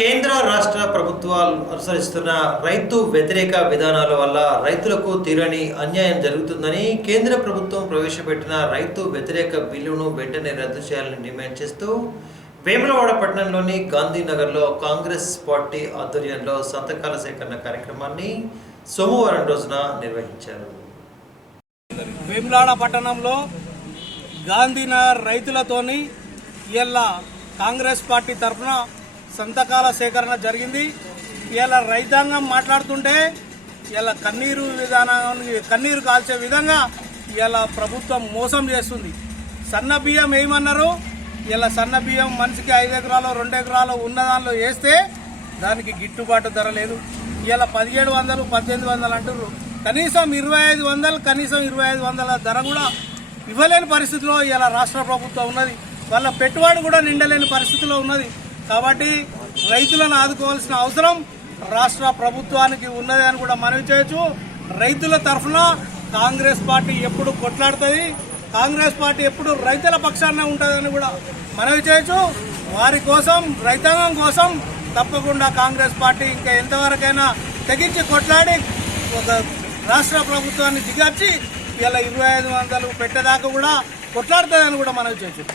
కేంద్ర రాష్ట్ర ప్రభుత్వాలు అనుసరిస్తున్న రైతు వ్యతిరేక విధానాల వల్ల రైతులకు తీరని అన్యాయం జరుగుతుందని కేంద్ర ప్రభుత్వం ప్రవేశపెట్టిన రైతు వ్యతిరేక బిల్లును వెంటనే రద్దు చేయాలని డిమాండ్ చేస్తూ వేములవాడ పట్టణంలోని గాంధీనగర్లో కాంగ్రెస్ పార్టీ ఆధ్వర్యంలో సంతకాల సేకరణ కార్యక్రమాన్ని సోమవారం రోజున నిర్వహించారు. వేములవాడ పట్టణంలో గాంధీనగర్ రైతులతోని ఇలా కాంగ్రెస్ పార్టీ తరఫున సంతకాల సేకరణ జరిగింది. ఇలా రైతాంగం మాట్లాడుతుంటే ఇలా కన్నీరు కాల్చే విధంగా ఇలా ప్రభుత్వం మోసం చేస్తుంది. సన్న బియ్యం ఏమన్నారు, ఇలా సన్న బియ్యం మనిషికి 5 ఎకరాలు 2 ఎకరాలు ఉన్న దానిలో వేస్తే దానికి గిట్టుబాటు ధర లేదు. ఇలా 1700 1800 అంటున్నారు. కనీసం 2500 కనీసం 2500 ధర కూడా ఇవ్వలేని పరిస్థితిలో ఇలా రాష్ట్ర ప్రభుత్వం ఉన్నది. వాళ్ళ పెట్టుబడి కూడా నిండలేని పరిస్థితిలో ఉన్నది. కాబట్టి రైతులను ఆదుకోవాల్సిన అవసరం రాష్ట్ర ప్రభుత్వానికి ఉన్నది అని కూడా మనవి చేయొచ్చు. రైతుల తరఫున కాంగ్రెస్ పార్టీ ఎప్పుడు కొట్లాడుతుంది, కాంగ్రెస్ పార్టీ ఎప్పుడు రైతుల పక్షాన ఉంటుందని కూడా మనవి చేయొచ్చు. వారి కోసం, రైతాంగం కోసం తప్పకుండా కాంగ్రెస్ పార్టీ ఇంకా ఎంతవరకైనా తెగించి కొట్లాడి ఒక రాష్ట్ర ప్రభుత్వాన్ని దిగర్చి ఇలా 2500 పెట్టేదాకా కూడా కొట్లాడుతుందని కూడా మనవి చేయొచ్చు.